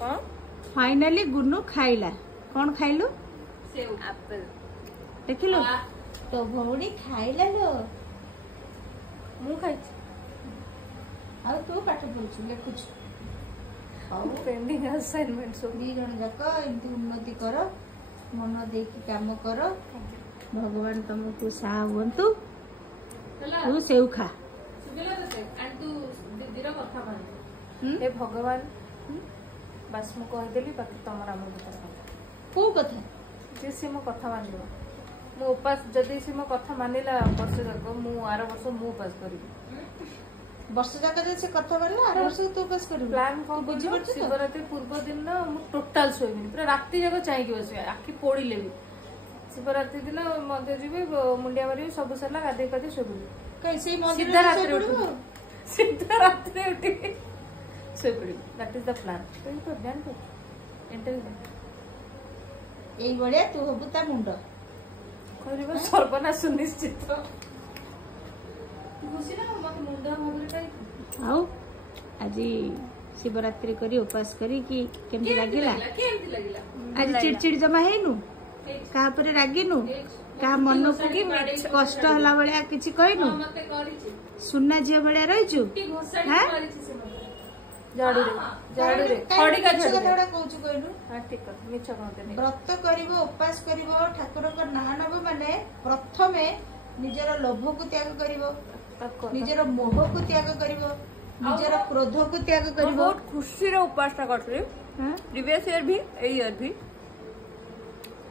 Finally Gunnu खाइला कौन खाइलु Apple देखिलु तो भौणी खाइला लो मु खाइ आ तू पाठ पढुछु लिखुछु पेंडिंग असाइनमेंट सब दी जन जाक एमती उन्नति कर मन देकी काम कर भगवान तुमको साहा हुंतु तू सेउ खा हे भगवान बस मु कहदेली बाकी तमर आम भीतर को कथा जे से मो कथा मान लो मो उपास जदी से मो कथा मानिला वर्ष जाक मु आर वर्ष मु उपास करिबी वर्ष जाक जे से कथा मानिला आर वर्ष तू उपास करिबी प्लान को बुझी पड़छ शिवरात्रि पूर्व दिन ना मु टोटल सोइबिनी पूरा राती जाक चाहि के बसबे आखि पोड़ी लेबी शिवरात्रि दिन मंदिर जीबी मुंडिया मारी सब सरला गादे कदे सोइबिनी कैसे मंदिर सीधा रात उठी सोई पड़ी दैट इज द प्लान तो ध्यान कर इंटरव्यू एई बड़िया तू हबु ता मुंड करबा सर्वना सुनिश्चित खुशी ना मत मुंड भाबरे काई आउ आज शिवरात्रि करी उपास करी कि केमती लागिला आज चिड़चिड़ जमा हेनु का पर रागिनु का मन को कि कष्ट हला बळिया किछि कहनु सुन्ना जियो बळिया रहिछु हां झाड़ू रे खड़ी का कथा कहछु कहनु हां ठीक है मिछ कहते नहीं व्रत करिवो उपास करिवो ठाकुर को नाम नबो माने प्रथमे निजर लोभ को त्याग करिवो निजर मोह को त्याग करिवो निजर क्रोध को त्याग करिवो बहुत खुशी रे उपास करथि प्रीवियस ईयर भी ए ईयर भी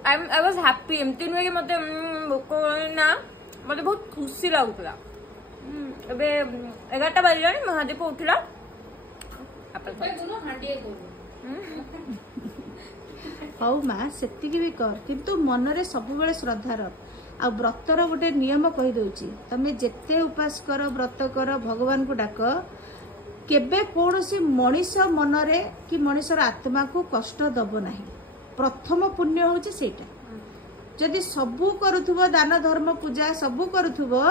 आई वाज हैप्पी एमती नुहे कि मते भोको ना मते बहुत खुशी लागुतला एबे 11टा बाजिलानी महादीप उठला हौ माँ सेति भी कर किंतु मनरे सब बेले श्रद्धा रख आ व्रतर गोटे नियम कहि दउची तमे जेते उपास कर व्रत कर भगवान को डाक केबे कोनोसी मनीष मनरे कि मनीषर आत्मा को कष्ट दबो नाही प्रथम पुण्य होची सेटा जदि सबु करूथुबो दान धर्म पूजा सबु करूथुबो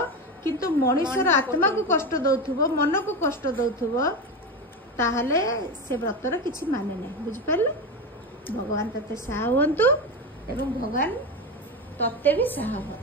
किंतु मनीषर आत्मा को कष्ट दउथुबो मन को कष्ट दउथुबो ताहले से व्रतर किछि माने नै बुझ परलो भगवान तते साहा हुंतु एवं भगवान तते भी साहा हो।